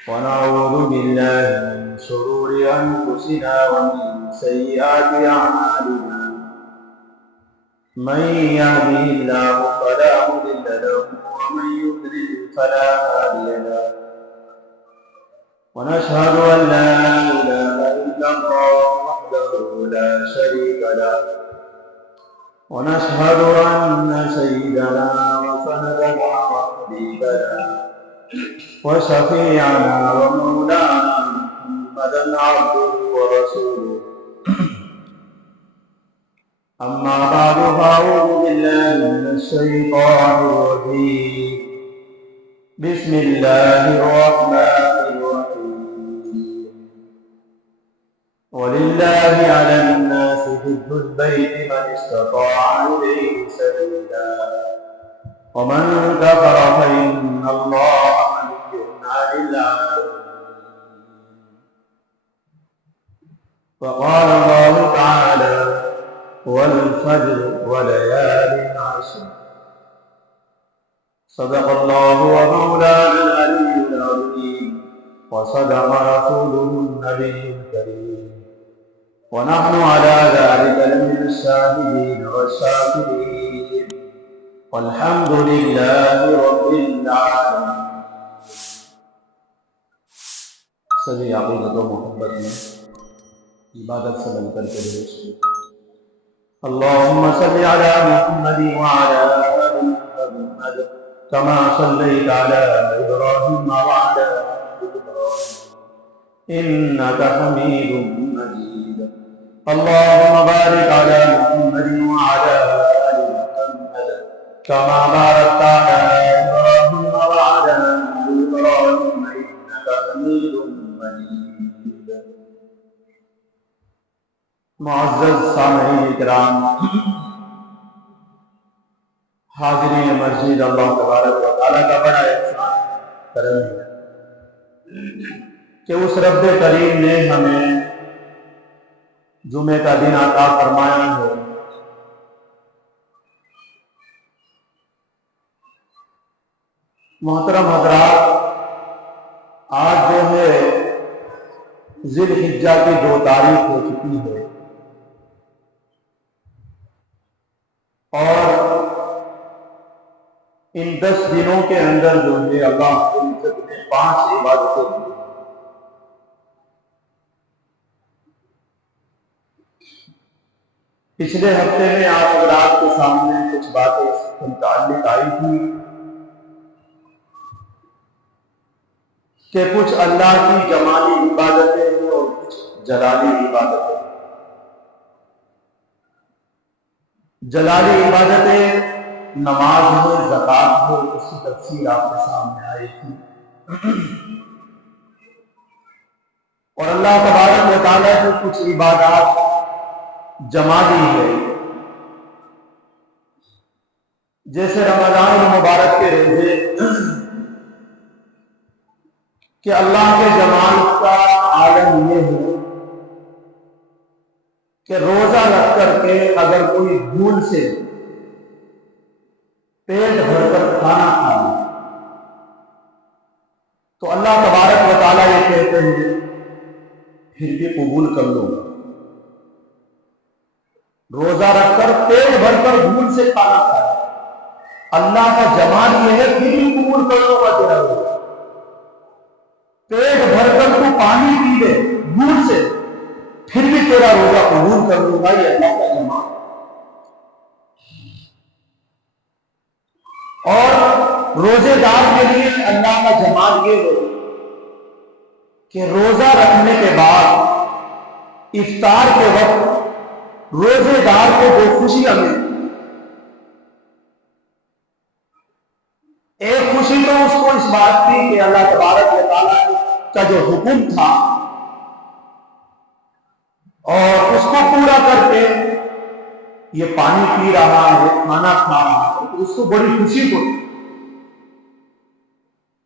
ونعوذ بالله من شرور أنفسنا ومن سيئات أعمالنا من يهده الله فلا مضل له ومن يضلل فلا هادي له ونشهد أن لا إله إلا الله وحده لا شريك له ونشهد أن سيدنا وسندنا وحبيبنا وشفيعنا ومولانا محمدا عبده ورسوله أما بعد فأعوذ بالله من الشيطان الرجيم بسم الله الرحمن الرحيم ولله على الناس حج البيت من استطاع إليه سبيلا ومن كفر فإن الله وقال الله تعالى والفجر وليال عشر صدق الله ومولانا العلي العظيم وصدق رسوله النبي الكريم ونحن على ذلك لمن الشاهدين والشاكرين والحمد لله رب العالمين. سبھی عقیدت و محبت میں عبادت سے بن کر کے اللهم صل على محمد وعلى آل محمد كما صليت على إبراهيم وعلى آل إبراهيم إنك حميد مجيد. اللهم بارك على محمد وعلى آل محمد كما باركت على إبراهيم وعلى آل إبراهيم إنك حميد مجيد. معزز سامعین کرام، حاضرین مسجد، اللہ تبارک و تعالیٰ کا بڑا احسان کرم ہے کہ اس رب کریم نے ہمیں جمعے کا دن عطا فرمایا ہے. محترم حضرات، آج جو ہے ذی الحجہ کی 2 تاریخ ہو چکی ہے اور ان 10 دنوں کے اندر جو ہے اللہ نے 5 عبادتیں دی. پچھلے ہفتے میں آپ حضرات کے سامنے کچھ باتیں اس کے متعلق آئی تھی کہ کچھ اللہ کی جمالی عبادتیں ہیں اور کچھ جلالی عبادتیں. جلالی عبادتیں نماز ہے، زکوٰۃ ہے، اس کی تفصیل آپ کے سامنے آئی تھی. اور اللہ تبارک و تعالیٰ کی کچھ عبادات جمالی ہے، جیسے رمضان المبارک کے روزے کہ اللہ کے جمال کا عالم یہ ہے کہ روزہ رکھ کر کے اگر کوئی بھول سے پیٹ بھر کر کھانا کھانا تو اللہ تبارک و تعالیٰ یہ کہتے ہیں پھر بھی قبول کر لو. روزہ رکھ کر پیٹ بھر کر بھول سے کھانا کھانا، اللہ کا جمال یہ ہے پھر بھی قبول کر لو گا تیرا روزہ. پیٹ بھر کر تو پانی پی لے بھول سے پھر بھی تیرا روزہ قبول کر لوں گا، یہ اللہ کا جمال. اور روزے دار کے لیے اللہ کا جمال یہ ہے کہ روزہ رکھنے کے بعد افطار کے وقت روزے دار کو 2 خوشیاں ملتی. ایک خوشی تو اس کو اس بات کی کہ اللہ تبارک و تعالیٰ کا جو حکم تھا اور اس کو پورا کر کے یہ پانی پی رہا ہے، کھانا کھا رہا ہے، تو اس کو بڑی خوشی ہوتی۔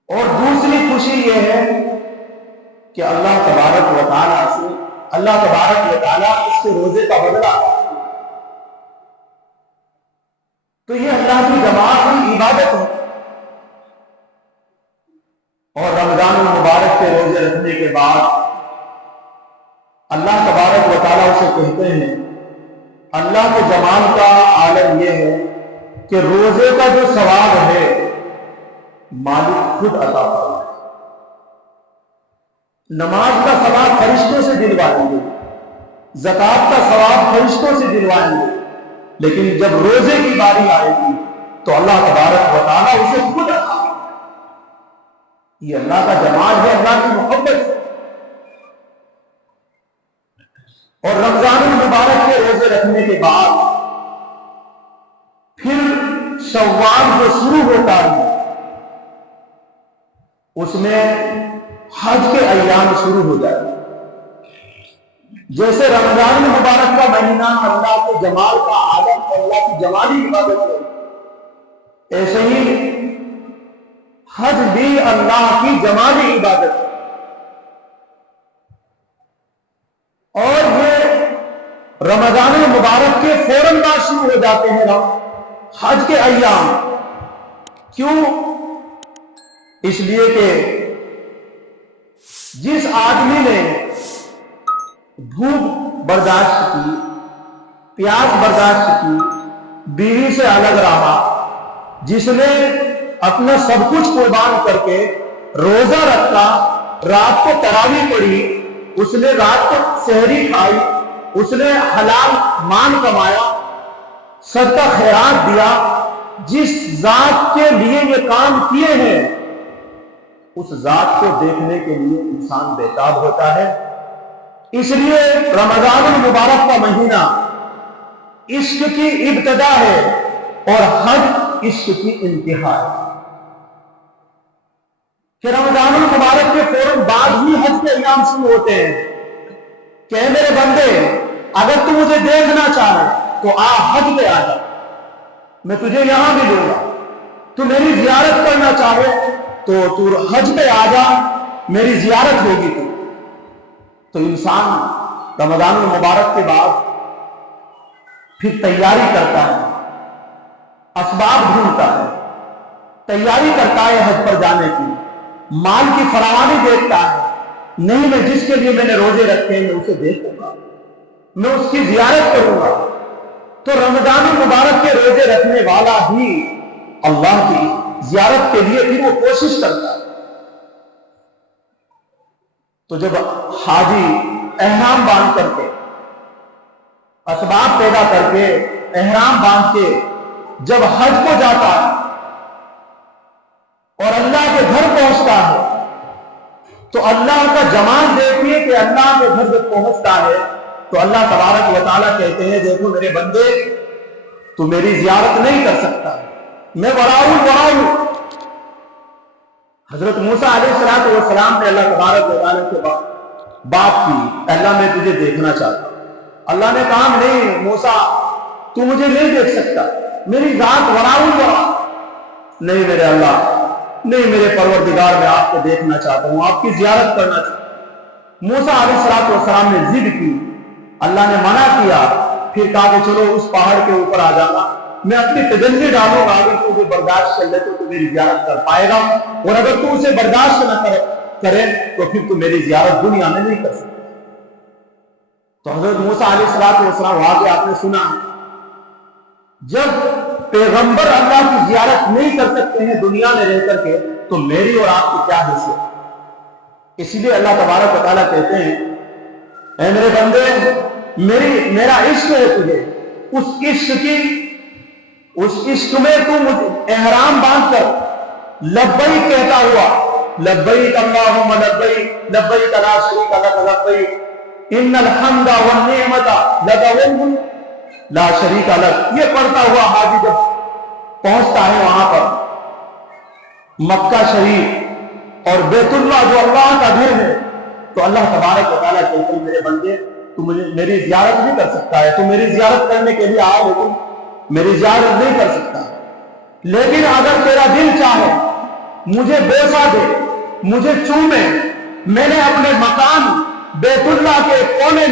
اور دوسری خوشی یہ ہے کہ اللہ تبارک و تعالیٰ سے اللہ تبارک و تعالیٰ اس کے روزے کا بدلہ، تو یہ اللہ کی جماعت کی عبادت ہے۔ اور رمضان المبارک کے روزے رکھنے کے بعد اللہ تبارک و تعالیٰ اسے کہتے ہیں، اللہ کے جمال کا عالم یہ ہے کہ روزے کا جو ثواب ہے مالک خود عطا فرمائے۔ نماز کا ثواب فرشتوں سے دلوائیں گے، زکوٰۃ کا ثواب فرشتوں سے دلوائیں گے، لیکن جب روزے کی باری آئے گی تو اللہ تبارک و تعالیٰ اسے خود عطا فرمائے۔ یہ اللہ کا جمال ہے، اللہ کی محبت ہے۔ اور رمضان المبارک کے روزے رکھنے کے بعد پھر شوال جو شروع ہوتا ہے اس میں حج کے ایام شروع ہو جاتے ہیں۔ جیسے رمضان المبارک کا مہینہ اللہ کے جمال کا عالم اور اللہ کی جمالی عبادت ہے، ایسے ہی حج بھی اللہ کی جمالی عبادت ہے۔ اور یہ رمضان المبارک کے فوراً بعد شروع ہو جاتے ہیں حج کے ایام۔ کیوں؟ اس لیے کہ جس آدمی نے بھوک برداشت کی، پیاس برداشت کی، بیوی سے الگ رہا، جس نے اپنا سب کچھ قربان کر کے روزہ رکھا، رات کو تراویح پڑھی، اس نے رات کو سحری کھائی، اس نے حلال مال کمایا، صدقہ خیرات دیا، جس ذات کے لیے یہ کام کیے ہیں اس ذات کو دیکھنے کے لیے انسان بےتاب ہوتا ہے۔ اس لیے رمضان المبارک کا مہینہ عشق کی ابتدا ہے اور حج عشق کی انتہا ہے، کہ رمضان المبارک کے فوراً بعد ہی حج کے ایام شروع ہوتے ہیں کہ اے میرے بندے، اگر تو مجھے دیکھنا چاہے تو آ حج پہ آ جا، میں تجھے یہاں بھی لوں گا۔ تو میری زیارت کرنا چاہے تو تو حج پہ آ جا، میری زیارت ہوگی۔ تو انسان رمضان المبارک کے بعد پھر تیاری کرتا ہے، اسباب ڈھونڈتا ہے، تیاری کرتا ہے حج پر جانے کی، مال کی فراوانی دیکھتا ہے، نہیں میں جس کے لیے میں نے روزے رکھے ہیں میں اسے دیکھوں گا، میں اس کی زیارت کروں گا۔ تو رمضان المبارک کے روزے رکھنے والا ہی اللہ کی زیارت کے لیے پھر وہ کوشش کرتا ہے۔ تو جب حاجی احرام باندھ کر کے، اسباب پیدا کر کے، احرام باندھ کے جب حج کو جاتا ہے اور اللہ کے گھر پہنچتا ہے تو اللہ کا جمال دیکھیے کہ اللہ کے گھر جب پہنچتا ہے تو اللہ تبارک و تعالیٰ کہتے ہیں دیکھو میرے بندے، تو میری زیارت نہیں کر سکتا، میں براؤں۔ حضرت موسیٰ علیہ السلام نے اللہ تبارک و تعالیٰ سے بات کی، اللہ میں تجھے دیکھنا چاہتا ہوں۔ اللہ نے کہا نہیں موسیٰ، تو مجھے نہیں دیکھ سکتا، میری ذات براؤں۔ نہیں میرے اللہ، نہیں میرے پروردگار، میں آپ کو دیکھنا چاہتا ہوں، آپ کی زیارت کرنا چاہتا ہوں۔ موسیٰ علیہ السلام نے ضد کی، اللہ نے منع کیا، پھر کہا کہ چلو اس پہاڑ کے اوپر آ جانا، میں اپنی تجلی ڈالوں گا، اگر تو اسے برداشت کر لے تو میری زیارت کر پائے گا، اور اگر تو اسے برداشت نہ کرے تو پھر تو میری زیارت دنیا میں نہیں کر سکتا۔ تو حضرت موسیٰ علیہ السلام واقعہ آپ نے سنا، جب پیغمبر اللہ کی زیارت نہیں کر سکتے ہیں دنیا میں رہ کر کے، تو میری اور آپ کی کیا حیثیت؟ اس لیے اللہ تبارک و تعالیٰ کہتے ہیں اے میرے بندے، میرا عشق ہے تجھے، اس عشق میں تو مجھے احرام باندھ کر لبیک کہتا ہوا، لبیک اللہم لبیک، لبیک لا شریک لک لبیک، ان الحمد والنعمت لک والملک لا شریک لک، یہ پڑھتا ہوا حاجی جب پہنچتا ہے وہاں پر مکہ شریف اور بیت اللہ جو اللہ کا گھر ہے، تو اللہ تبارک و تعالیٰ کہتے ہیں میرے بندے، تو مجھے میری زیارت نہیں کر سکتا ہے، تو میری زیارت کرنے کے لیے آ، لیکن میری زیارت نہیں کر سکتا۔ لیکن اگر تیرا دل چاہے مجھے بوسہ دے، مجھے چومے، میں نے اپنے مکان بیت اللہ کے کونے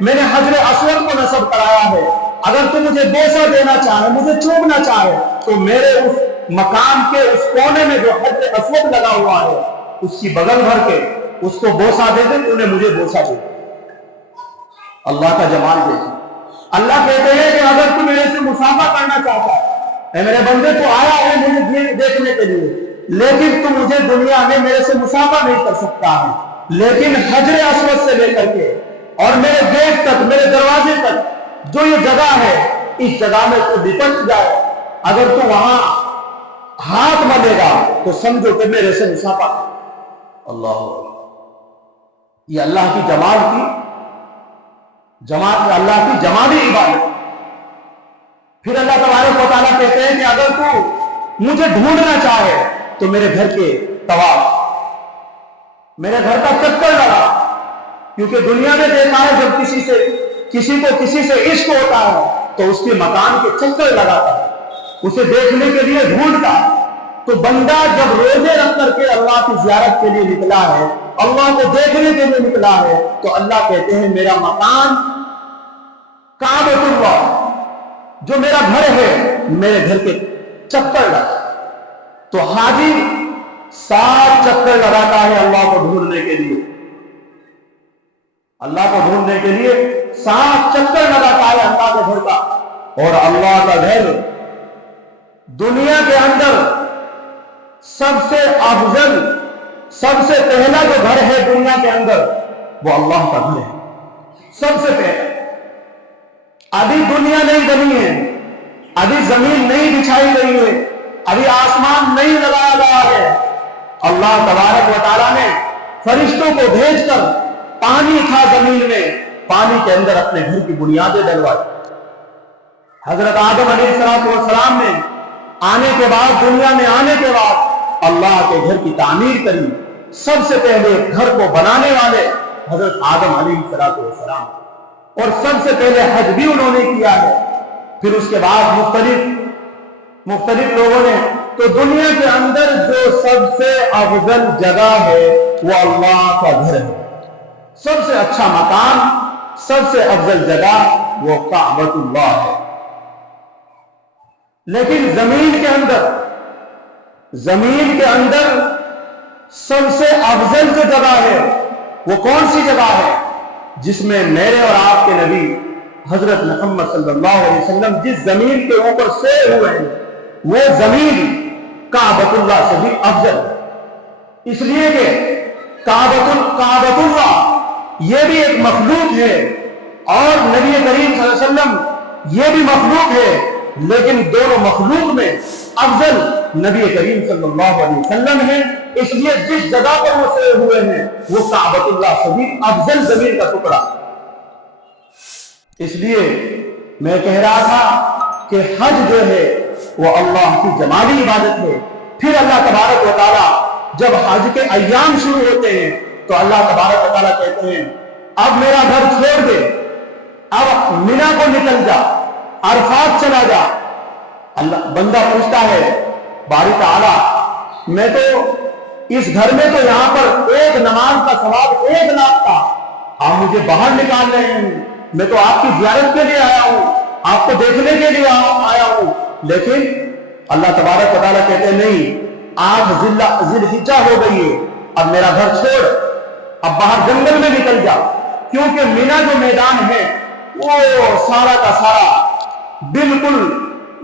میں نے حجر اسود کو نصب کرایا ہے، اگر تو مجھے بوسہ دینا چاہے، مجھے چومنا چاہے، تو میرے اس مکان کے اس کونے میں جو حجر اسود لگا ہوا ہے اس کی بغل بھر کے اس کو بوسہ دے دے، تو نے مجھے بوسہ دے۔ اللہ کا جمال دیکھیں، اللہ کہتے ہیں کہ اگر تو میرے سے مصافحہ کرنا چاہتا ہے، اے میرے بندے تو آیا ہے مجھے دیکھنے کے لیے، لیکن تو مجھے دنیا میں میرے سے مصافحہ نہیں کر سکتا ہے، لیکن حجر اسود سے لے کر کے اور میرے گیٹ تک، میرے دروازے تک جو یہ جگہ ہے، اس جگہ میں تو لپٹ جائے، اگر تو وہاں ہاتھ ملے گا تو سمجھو کہ میرے سے مصافحہ۔ اللہ، یہ اللہ کی جمال کی جماعت، اللہ کی جمالی عبادت۔ پھر اللہ تبارک و تعالیٰ کہتے ہیں کہ اگر تو مجھے ڈھونڈنا چاہے تو میرے گھر کے طواف، میرے گھر کا چکر لگا، کیونکہ دنیا میں دیکھا ہے جب کسی کو کسی سے عشق ہوتا ہے تو اس کے مکان کے چکر لگاتا ہے، اسے دیکھنے کے لیے ڈھونڈتا ہے۔ تو بندہ جب روزے رکھ کر کے اللہ کی زیارت کے لیے نکلا ہے، اللہ کو دیکھنے کے لیے نکلا ہے، تو اللہ کہتے ہیں میرا مکان کعبۃ اللہ جو میرا گھر ہے، میرے گھر کے چکر لگا۔ تو حاجی 7 چکر لگاتا ہے اللہ کو ڈھونڈنے کے لیے، اللہ کو ڈھونڈنے کے لیے 7 چکر لگاتا ہے اللہ کے گھر کا۔ اور اللہ کا گھر دنیا کے اندر سب سے افضل، سب سے پہلا جو گھر ہے دنیا کے اندر وہ اللہ کا گھر ہے، سب سے پہلا۔ ابھی دنیا نہیں بنی ہے، ابھی زمین نہیں بچھائی گئی ہے، ابھی آسمان نہیں لگایا گیا ہے، اللہ تبارک و تعالیٰ نے فرشتوں کو بھیج کر، پانی تھا زمین میں، پانی کے اندر اپنے گھر کی بنیادیں ڈلوائی۔ حضرت آدم علیہ السلام نے آنے کے بعد، دنیا میں آنے کے بعد اللہ کے گھر کی تعمیر کری۔ سب سے پہلے گھر کو بنانے والے حضرت آدم علیہ السلام، اور سب سے پہلے حج بھی انہوں نے کیا ہے۔ پھر اس کے بعد مختلف لوگوں نے، تو دنیا کے اندر جو سب سے افضل جگہ ہے وہ اللہ کا گھر ہے، سب سے اچھا مکان، سب سے افضل جگہ وہ کعبۃ اللہ ہے۔ لیکن زمین کے اندر سب سے افضل جو جگہ ہے وہ کون سی جگہ ہے؟ جس میں میرے اور آپ کے نبی حضرت محمد صلی اللہ علیہ وسلم جس زمین کے اوپر سوئے ہوئے ہیں، وہ زمین کعبۃ اللہ سے بھی افضل ہے۔ اس لیے کہ کعبۃ اللہ یہ بھی ایک مخلوق ہے، اور نبی کریم صلی اللہ علیہ وسلم یہ بھی مخلوق ہے، لیکن دونوں مخلوق میں افضل نبی کریم صلی اللہ علیہ وسلم ہے۔ اس لیے جس جگہ پر وہ سوئے ہوئے ہیں وہ کعبۃ اللہ سے بھی افضل زمین کا ٹکڑا۔ اس لیے میں کہہ رہا تھا کہ حج جو ہے وہ اللہ کی جمالی عبادت ہے۔ پھر اللہ تبارک و تعالیٰ جب حج کے ایام شروع ہوتے ہیں تو اللہ تبارک و تعالیٰ کہتے ہیں اب میرا گھر چھوڑ دے، اب مینا کو نکل جا، عرفات چلا جا۔ اللہ بندہ پوچھتا ہے باری تعالیٰ میں تو اس گھر میں تو یہاں پر ایک نماز کا ثواب 1 لاکھ تھا، آپ مجھے باہر نکال رہے ہیں، میں تو آپ کی زیارت کے لیے آیا ہوں، آپ کو دیکھنے کے لیے آیا ہوں۔ لیکن اللہ تبارک و تعالیٰ کہتے ہیں نہیں، 8 ذی الحجہ ہو گئی ہے، اب میرا گھر چھوڑ، اب باہر جنگل میں نکل جا، کیونکہ مینا جو میدان ہے وہ سارا کا سارا بالکل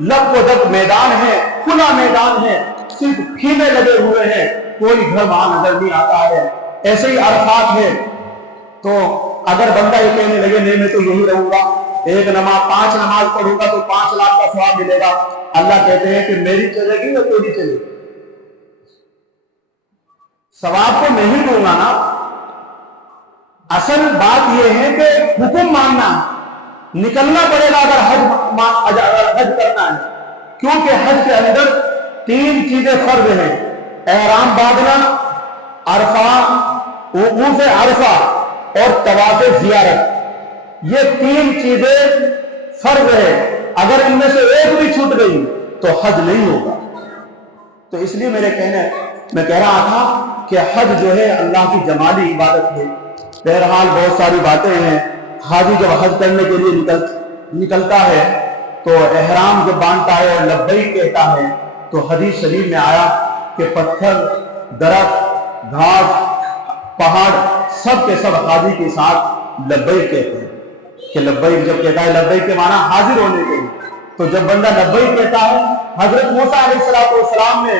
لب و دب میدان ہے، کھلا میدان ہے، صرف خیمے لگے ہوئے ہیں، کوئی گھر وہاں نظر نہیں آتا ہے۔ ایسے ہی عرفات ہے، تو اگر بندہ یہ کہنے لگے نہیں میں تو یہی رہوں گا، 5 نماز پڑھوں گا تو 5 لاکھ کا ثواب ملے گا، اللہ کہتے ہیں کہ میری چلے گی یا تیری چلے گی؟ ثواب تو میں ہی دوں گا نا۔ اصل بات یہ ہے کہ حکم ماننا، نکلنا پڑے گا اگر حج کرنا ہے، کیونکہ حج کے اندر 3 چیزیں فرض ہیں: احرام باندھنا، عرفہ، وقوف عرفہ اور طواف زیارت۔ یہ تین چیزیں فرض ہے، اگر ان میں سے ایک بھی چھوٹ گئی تو حج نہیں ہوگا۔ تو اس لیے میں کہہ رہا تھا کہ حج جو ہے اللہ کی جمالی عبادت ہے۔ بہرحال بہت ساری باتیں ہیں۔ حاجی جب حج کرنے کے لیے نکلتا ہے تو احرام جب باندھتا ہے اور لبیک کہتا ہے تو حدیث شریف میں آیا کہ پتھر، درخت، گھاس، پہاڑ سب کے سب حاجی کے ساتھ لبیک کہتے ہیں کہ لبیک جب کہتا ہے، لبیک کے معنی حاضر ہونے کے لیے۔ تو جب بندہ لبیک کہتا ہے، حضرت موسیٰ علیہ السلام نے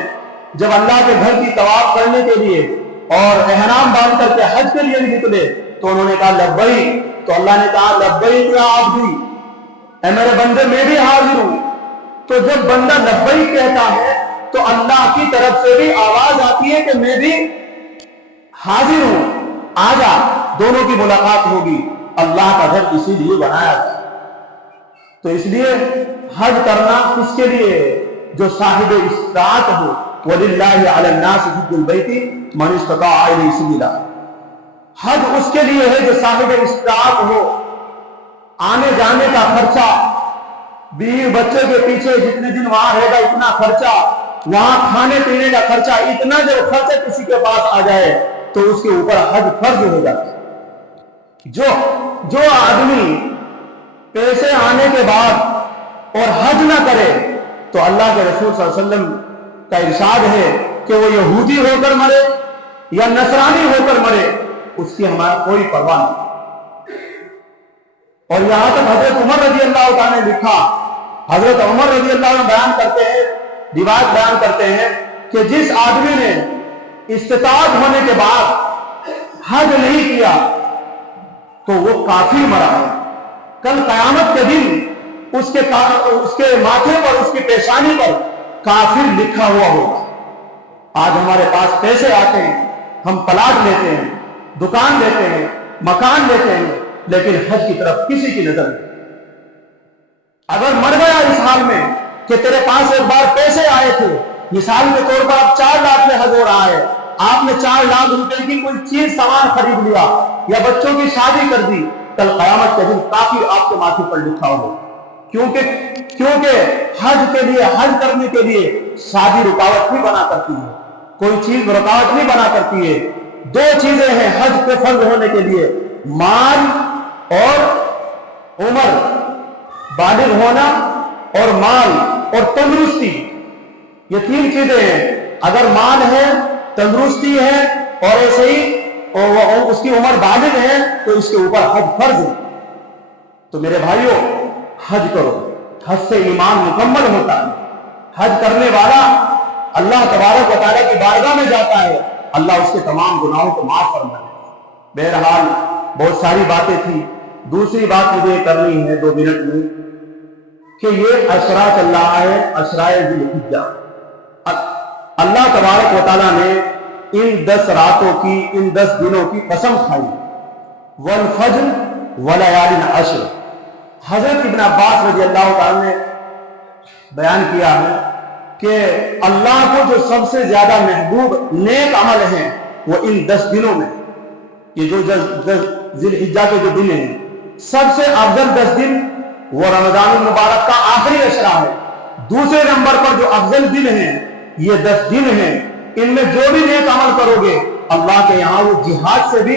جب اللہ کے گھر کی طواف کرنے کے لیے اور احرام باندھ کر کے حج کے لیے نکلے تو انہوں نے کہا لبیک، تو اللہ نے کہا لبیک یا عبدی، اے میرے بندے میں بھی حاضر ہوں۔ تو جب بندہ لبیک کہتا ہے تو اللہ کی طرف سے بھی آواز آتی ہے کہ میں بھی حاضر ہوں، آجا، دونوں کی ملاقات ہوگی۔ اللہ کا گھر اسی لیے بنایا گیا۔ تو اس لیے حج کرنا کس کے لیے؟ جو صاحب استطاعت ہو۔ وَلِلَّهِ عَلَى النَّاسِ حِجُّ الْبَيْتِ مَنِ اسْتَطَاعَ إِلَيْهِ سَبِيلًا۔ حج اس کے لیے ہے جو صاحب استطاعت ہو۔ آنے جانے کا خرچہ، بیوی بچے کے پیچھے جتنے دن وہاں رہے گا اتنا خرچہ، وہاں کھانے پینے کا خرچہ، اتنا جب خرچہ کسی کے پاس آ جائے تو اس کے اوپر حج فرض ہو جاتا ہے۔ جو آدمی پیسے آنے کے بعد اور حج نہ کرے تو اللہ کے رسول صلی اللہ علیہ وسلم کا ارشاد ہے کہ وہ یہودی ہو کر مرے یا نصرانی ہو کر مرے، اس کی ہمارا کوئی پرواہ نہیں۔ اور یہاں تک حضرت عمر رضی اللہ تعالیٰ نے لکھا، حضرت عمر رضی اللہ عنہ بیان کرتے ہیں، روایت بیان کرتے ہیں کہ جس آدمی نے استطاعت ہونے کے بعد حج نہیں کیا تو وہ کافر مرا ہے۔ کل قیامت کے دن اس کے ماتھے پر، اس کی پیشانی پر کافر لکھا ہوا ہوگا۔ آج ہمارے پاس پیسے آتے ہیں، ہم پلاٹ لیتے ہیں، دکان لیتے ہیں، مکان لیتے ہیں، لیکن حج کی طرف کسی کی نظر نہیں۔ اگر مر گیا اس حال میں کہ تیرے پاس ایک بار پیسے آئے تھے، مثال کے طور پر اب 4 لاکھ میں حج ہو رہا ہے، آپ نے 4 لاکھ روپے کی کوئی چیز سامان خرید لیا یا بچوں کی شادی کر دی، کل قیامت کے دن کافر آپ کے ماتھے پر لکھا ہوگا۔ کیونکہ حج کے لیے، حج کرنے کے لیے شادی رکاوٹ نہیں بنا کرتی ہے، کوئی چیز رکاوٹ نہیں بنا کرتی ہے۔ 2 چیزیں ہیں حج کے فرض ہونے کے لیے، مال اور عمر، بالغ ہونا اور مال اور تندرستی، یہ 3 چیزیں ہیں۔ اگر مال ہے، تندرستی ہے اور ایسے ہی اس کی عمر بالغ ہے تو اس کے اوپر حج فرض ہے۔ تو میرے بھائیوں، حج کرو، حج سے ایمان مکمل ہوتا ہے۔ حج کرنے والا اللہ تبارک و تعالیٰ کی بارگاہ میں جاتا ہے، اللہ اس کے تمام گناہوں کو معاف فرمائے۔ بہرحال بہت ساری باتیں تھی، دوسری بات مجھے کرنی ہے 2 منٹ میں کہ یہ عشرہ چل رہا ہے، عشرہ ذی الحجہ۔ اللہ تبارک و تعالیٰ نے ان 10 راتوں کی، ان 10 دنوں کی قسم کھائی، والفجر ولیال عشر۔ حضرت ابن عباس رضی اللہ تعالیٰ نے بیان کیا ہے کہ اللہ کو جو سب سے زیادہ محبوب نیک عمل ہیں وہ ان 10 دنوں میں، یہ جو ذی الحجہ کے جو دن ہیں، سب سے افضل 10 دن وہ رمضان المبارک کا آخری عشرہ ہے۔ دوسرے نمبر پر جو افضل دن ہیں یہ 10 دن ہیں، ان میں جو بھی نیک عمل کرو گے اللہ کے یہاں وہ جہاد سے بھی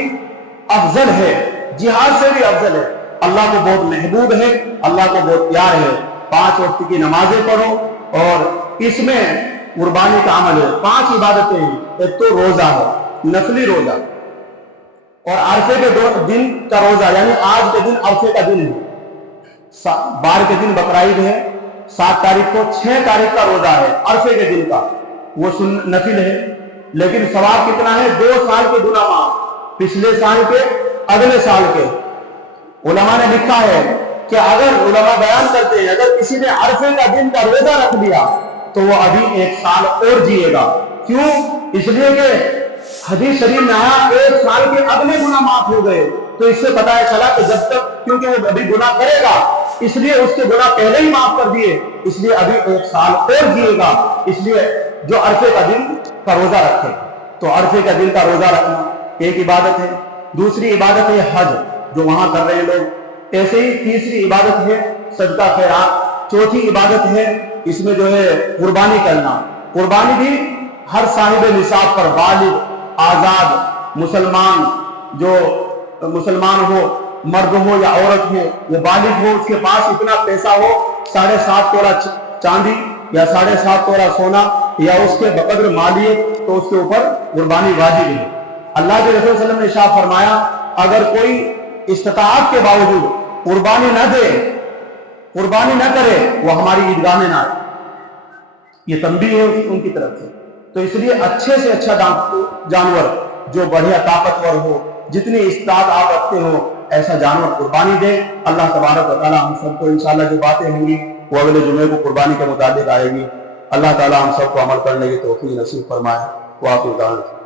افضل ہے، جہاد سے بھی افضل ہے، اللہ کو بہت محبوب ہے، اللہ کو بہت پیار ہے۔ 5 وقت کی نمازیں پڑھو اور اس میں قربانی کا عمل ہے۔ 5 عبادتیں ہیں، ایک تو روزہ ہے، نفلی روزہ، اور عرفے کے دن کا روزہ، یعنی آج کے دن عرفے کا دن ہے، 12 کے دن بقرعید ہے، 7 تاریخ کو 6 تاریخ کا روزہ ہے عرفے کے دن کا، وہ نفل ہے، لیکن ثواب کتنا ہے؟ 2 سال کے گناہ معاف، پچھلے سال کے، اگلے سال کے۔ علماء نے لکھا ہے کہ اگر علماء بیان کرتے ہیں اگر کسی نے عرفے کا دن کا روزہ رکھ لیا تو وہ ابھی 1 سال اور جیے گا۔ کیوں؟ اس لیے کہ حدیث شریف میں آیا 1 سال کے اگلے گناہ معاف ہو گئے، تو اس سے پتہ چلا کہ جب تک، کیونکہ وہ ابھی گناہ کرے گا اس لیے اس کے گناہ پہلے ہی معاف کر دیے، اس لیے ابھی 1 سال اور جیے گا۔ اس لیے جو عرفے کا دن کا روزہ رکھے، تو عرفے کا دن کا روزہ رکھنا ایک عبادت ہے۔ دوسری عبادت ہے حج، جو وہاں کر رہے ہیں لوگ، ایسے ہی تیسری عبادت ہے صدقہ خیرات، چوتھی عبادت ہے اس میں جو ہے قربانی کرنا۔ قربانی بھی ہر صاحب نصاب پر، بالغ آزاد مسلمان، جو مسلمان ہو، مرد ہو یا عورت ہو، وہ بالغ ہو، اس کے پاس اتنا پیسہ ہو، 7.5 تولہ چاندی یا 7.5 تولہ سونا یا اس کے بقدر مالیت، تو اس کے اوپر قربانی واجب ہے۔ اللہ کے رسول صلی اللہ علیہ وسلم نے ارشاد فرمایا اگر کوئی استطاعت کے باوجود قربانی نہ دے، قربانی نہ کرے، وہ ہماری عیدگاہ میں نہ آئے۔ یہ تنبیہ ہے ان کی طرف سے۔ تو اس لیے اچھے سے اچھا جانور جو بڑھیا طاقتور ہو، جتنی استطاعت آپ رکھتے ہو، ایسا جانور قربانی دے۔ اللہ تبارک و تعالیٰ ہم سب کو انشاءاللہ جو باتیں ہوں گی وہ اگلے جمعے کو قربانی کے متعلق آئے گی۔ اللہ تعالیٰ ہم سب کو عمل کرنے کی توفیق نصیب فرمائے۔ وآخر دعوانا